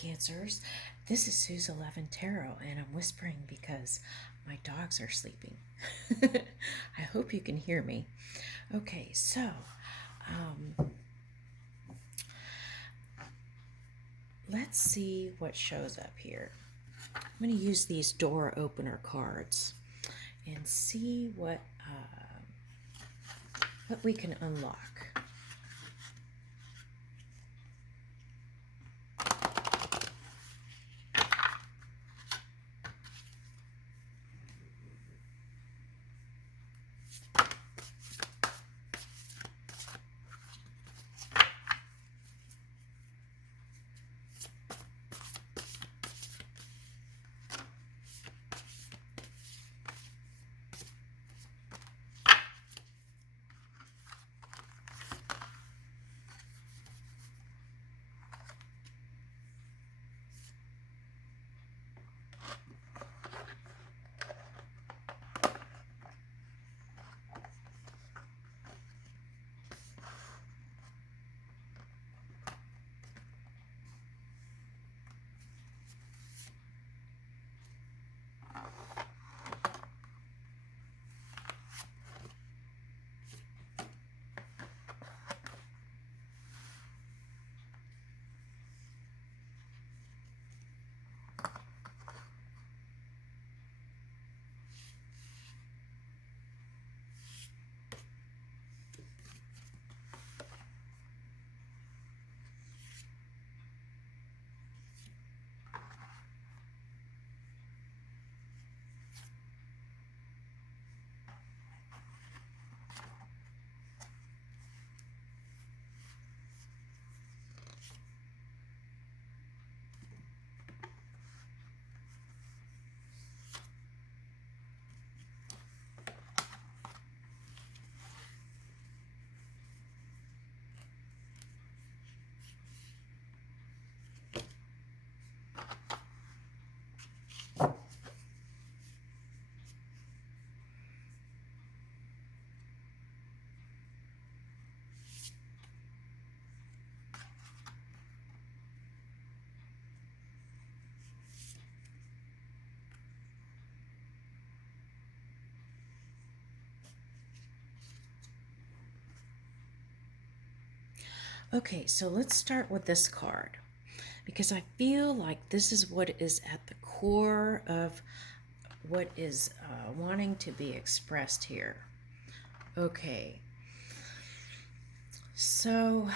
Cancers. This is Sue's 11 Tarot, and I'm whispering because my dogs are sleeping. I hope you can hear me. Okay, so let's see what shows up here. I'm going to use these door opener cards and see what we can unlock. Okay, so let's start with this card because I feel like this is what is at the core of what is wanting to be expressed here. Okay, so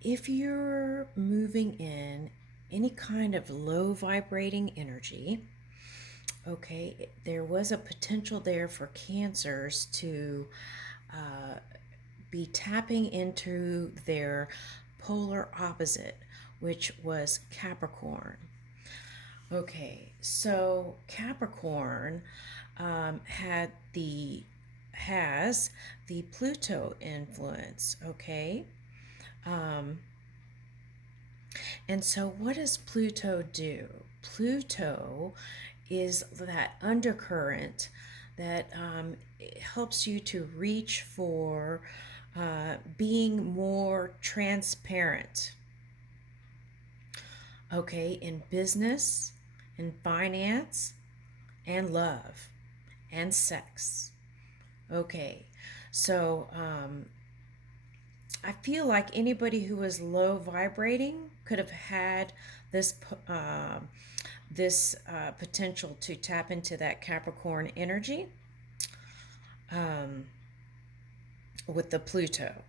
if you're moving in any kind of low vibrating energy, okay, there was a potential there for Cancers to be tapping into their polar opposite, which was Capricorn. Okay, so Capricorn has the Pluto influence. Okay, and so what does Pluto do? Pluto is that undercurrent that helps you to reach for being more transparent, okay, in business, in finance, and love, and sex. Okay, so I feel like anybody who is low vibrating could have had this potential to tap into that Capricorn energy with the Pluto.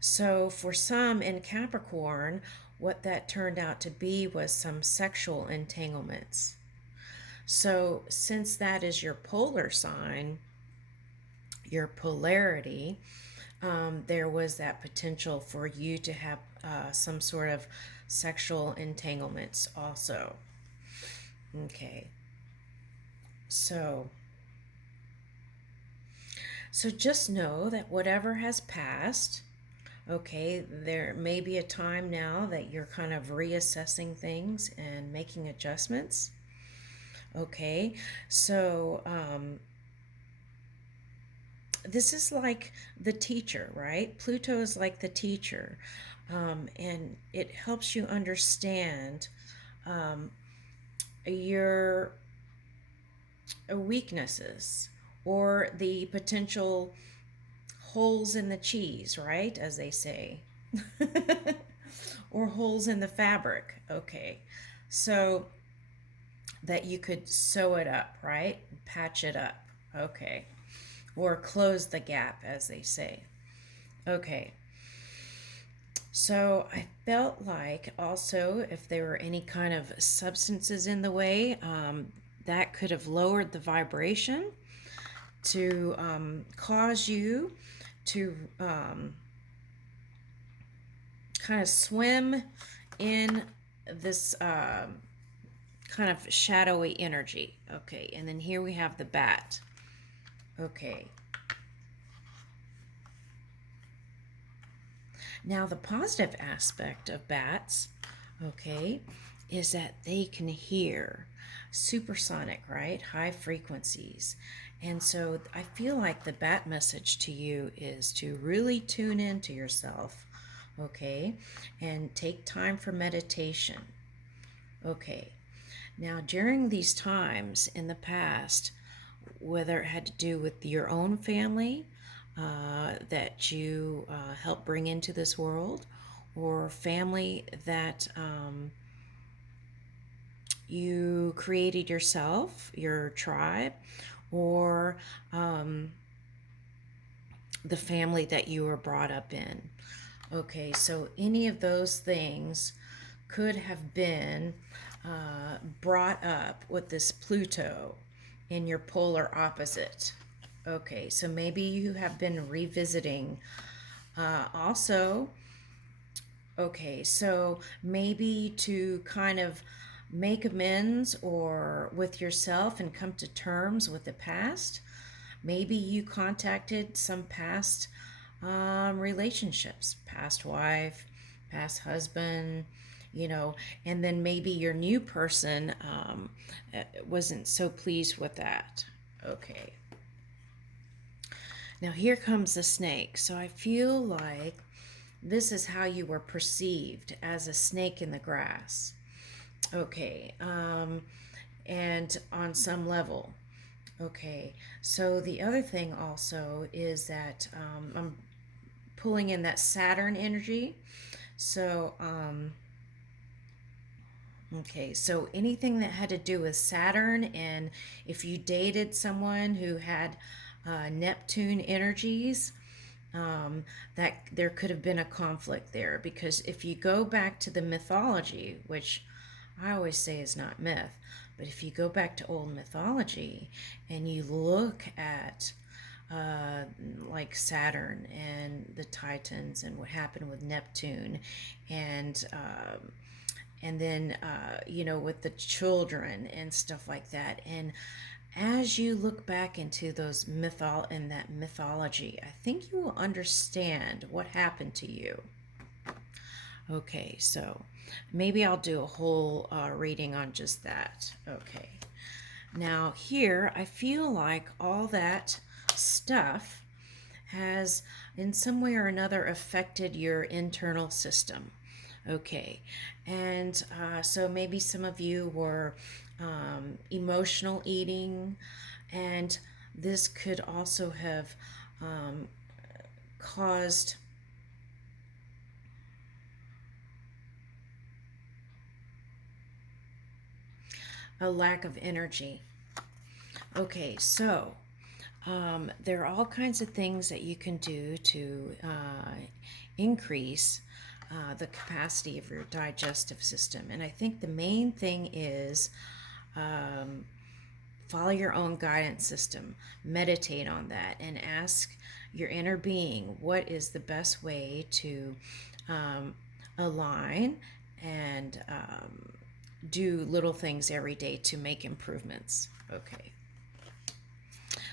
So for some in Capricorn, what that turned out to be was some sexual entanglements. So since that is your polar sign, your polarity, there was that potential for you to have some sort of sexual entanglements also. Okay. So just know that whatever has passed, okay, there may be a time now that you're kind of reassessing things and making adjustments. Okay, so this is like the teacher, right? Pluto is like the teacher, and it helps you understand um, your weaknesses or the potential holes in the cheese, right? As they say, or holes in the fabric. Okay, so that you could sew it up, right? Patch it up. Okay, or close the gap, as they say. Okay, so I felt like also if there were any kind of substances in the way, that could have lowered the vibration to cause you to kind of swim in this kind of shadowy energy. Okay, and then here we have the bat. Okay. Now, the positive aspect of bats, okay, is that they can hear supersonic, right? High frequencies. And so I feel like the bat message to you is to really tune into yourself, okay, and take time for meditation. Okay. Now, during these times in the past, whether it had to do with your own family that you helped bring into this world, or family that you created yourself, your tribe, or the family that you were brought up in. Okay, so any of those things could have been brought up with this Pluto in your polar opposite. Okay, so maybe you have been revisiting. Also, okay, so maybe to kind of make amends or with yourself and come to terms with the past, maybe you contacted some past relationships, past wife, past husband, and then maybe your new person wasn't so pleased with that. Okay. Now here comes the snake. So I feel like this is how you were perceived, as a snake in the grass. Okay. And on some level. Okay. So the other thing also is that I'm pulling in that Saturn energy. So, okay, so anything that had to do with Saturn, and if you dated someone who had Neptune energies, that there could have been a conflict there. Because if you go back to the mythology, which I always say is not myth, but if you go back to old mythology and you look at uh, like Saturn and the Titans and what happened with Neptune, and then with the children and stuff like that. And as you look back into those in that mythology, I think you will understand what happened to you. Okay, so maybe I'll do a whole reading on just that. Okay. Now here, I feel like all that stuff has in some way or another affected your internal system. Okay, and so maybe some of you were emotional eating, and this could also have caused a lack of energy. Okay, so there are all kinds of things that you can do to increase the capacity of your digestive system. And I think the main thing is follow your own guidance system, meditate on that, and ask your inner being what is the best way to align and do little things every day to make improvements. Okay.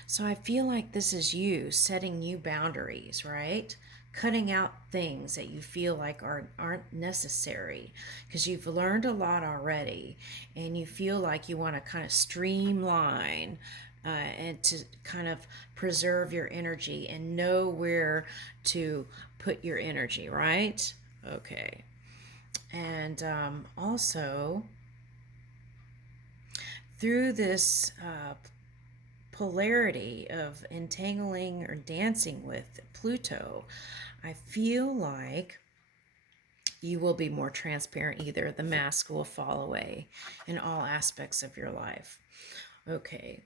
So I feel like this is you setting new boundaries, right? Cutting out things that you feel like aren't necessary, because you've learned a lot already and you feel like you want to kind of streamline and to kind of preserve your energy and know where to put your energy, right? Okay. And also, through this polarity of entangling or dancing with Pluto, I feel like you will be more transparent either. The mask will fall away in all aspects of your life. Okay.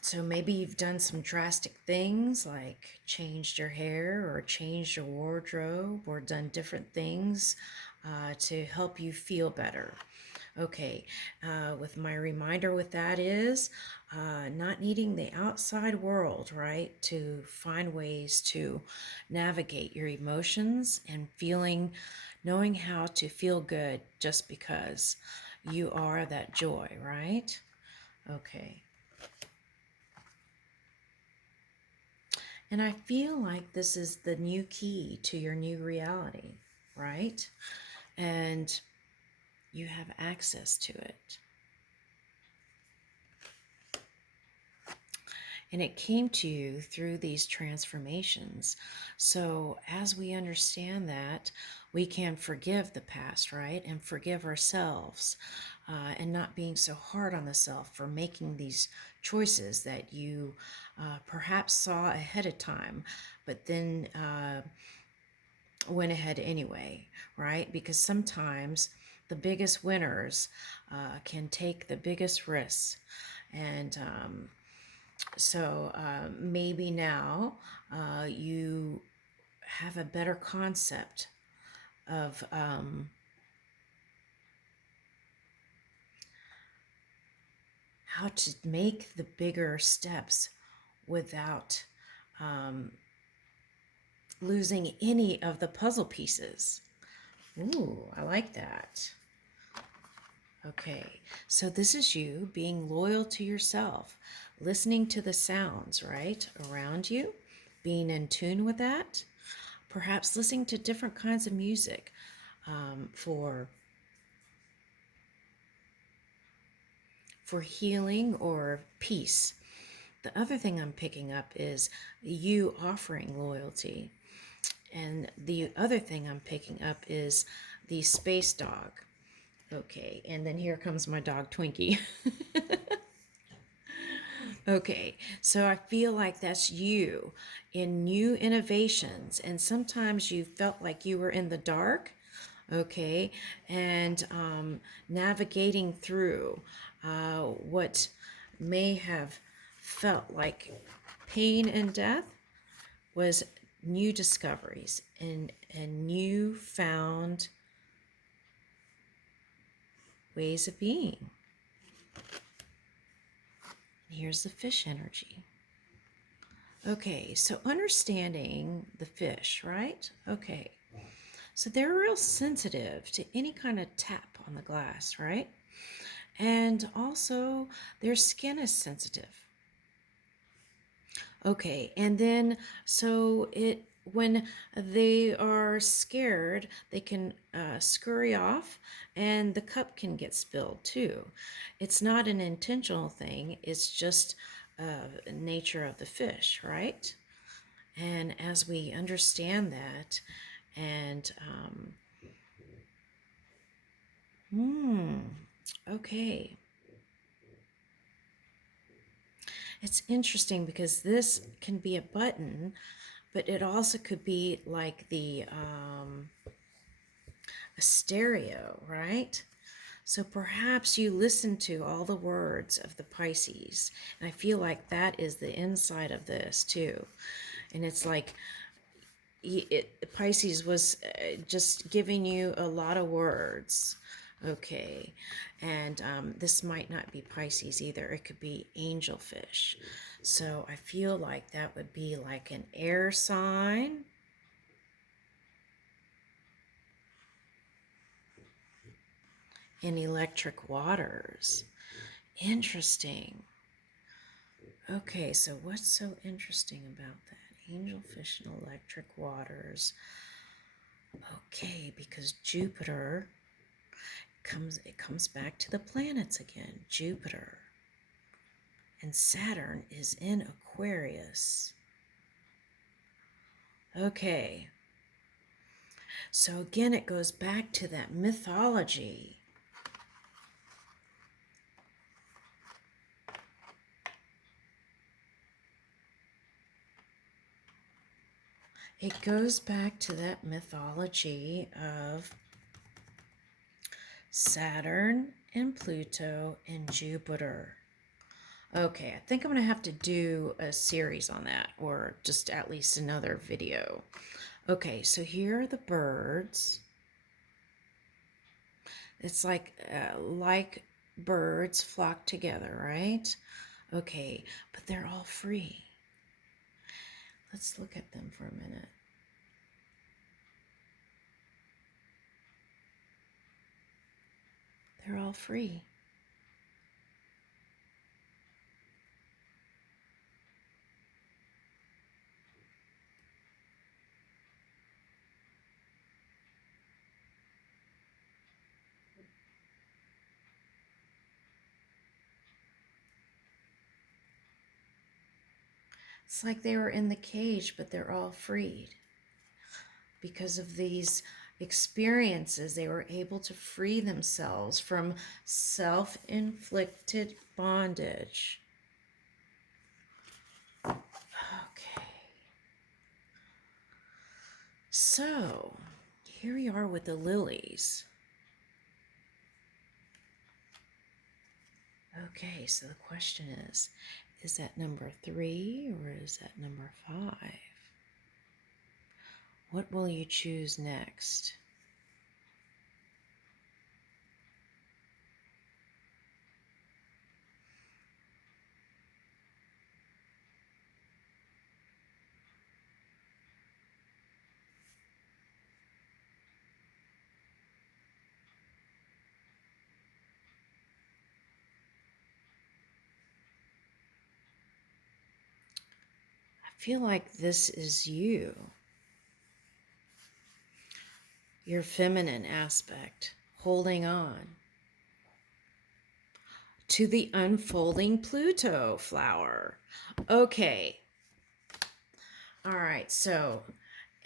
So maybe you've done some drastic things like changed your hair or changed your wardrobe or done different things to help you feel better. Okay, with my reminder with that is not needing the outside world, right, to find ways to navigate your emotions and feeling, knowing how to feel good just because you are that joy, right? Okay. And I feel like this is the new key to your new reality, right? And you have access to it. And it came to you through these transformations. So as we understand that, we can forgive the past, right? And forgive ourselves, and not being so hard on the self for making these choices that you perhaps saw ahead of time, but then went ahead anyway, right? Because sometimes the biggest winners can take the biggest risks. And so maybe now you have a better concept of how to make the bigger steps without losing any of the puzzle pieces. Ooh, I like that. Okay, so this is you being loyal to yourself, listening to the sounds, right, around you, being in tune with that, perhaps listening to different kinds of music for healing or peace. The other thing I'm picking up is you offering loyalty. And the other thing I'm picking up is the space dog. Okay, and then here comes my dog Twinkie. Okay, so I feel like that's you in new innovations, and sometimes you felt like you were in the dark, okay, and navigating through what may have felt like pain and death was new discoveries and new found ways of being. Here's the fish energy. Okay, so understanding the fish, right? Okay, so they're real sensitive to any kind of tap on the glass, right? And also their skin is sensitive. Okay, and then so it when they are scared, they can scurry off, and the cup can get spilled too. It's not an intentional thing, it's just nature of the fish, right? And as we understand that, and okay, it's interesting because this can be a button, but it also could be like a stereo, right? So perhaps you listen to all the words of the Pisces, and I feel like that is the inside of this too. And it's like Pisces was just giving you a lot of words. Okay, and this might not be Pisces either. It could be angelfish. So I feel like that would be like an air sign. In electric waters. Interesting. Okay, so what's so interesting about that? Angelfish and electric waters. Okay, because Jupiter comes back to the planets again. Jupiter. and Saturn is in Aquarius. Okay, so again, it goes back to that mythology. It goes back to that mythology of Saturn and Pluto and Jupiter. Okay, I think I'm going to have to do a series on that, or just at least another video. Okay, so here are the birds. It's like birds flock together, right? Okay, but they're all free. Let's look at them for a minute. They're all free. It's like they were in the cage, but they're all freed. Because of these experiences, they were able to free themselves from self-inflicted bondage. Okay. So, here we are with the lilies. Okay, so the question is that number 3 or is that number 5? What will you choose next? I feel like this is you. Your feminine aspect, holding on to the unfolding Pluto flower. Okay. All right. So,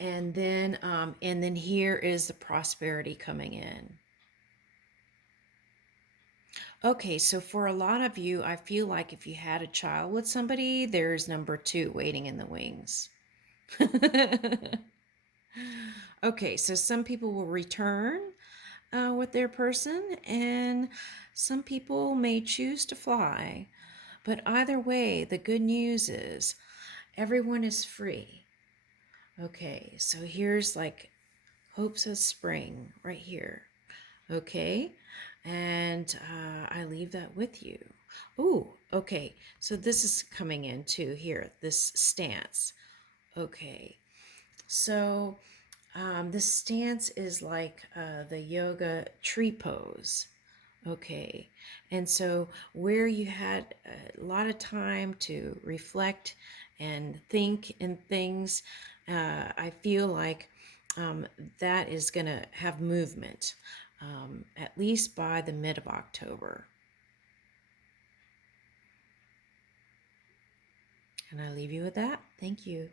and then here is the prosperity coming in. Okay. So for a lot of you, I feel like if you had a child with somebody, there's number 2 waiting in the wings. Okay. So some people will return with their person, and some people may choose to fly. But either way, the good news is everyone is free. Okay, so here's like hopes of spring right here. Okay, and I leave that with you. Ooh, okay, so this is coming in too here, this stance. Okay, so this stance is like the yoga tree pose. Okay, and so where you had a lot of time to reflect and think and things, I feel like that is going to have movement, at least by the mid of October. And I leave you with that. Thank you.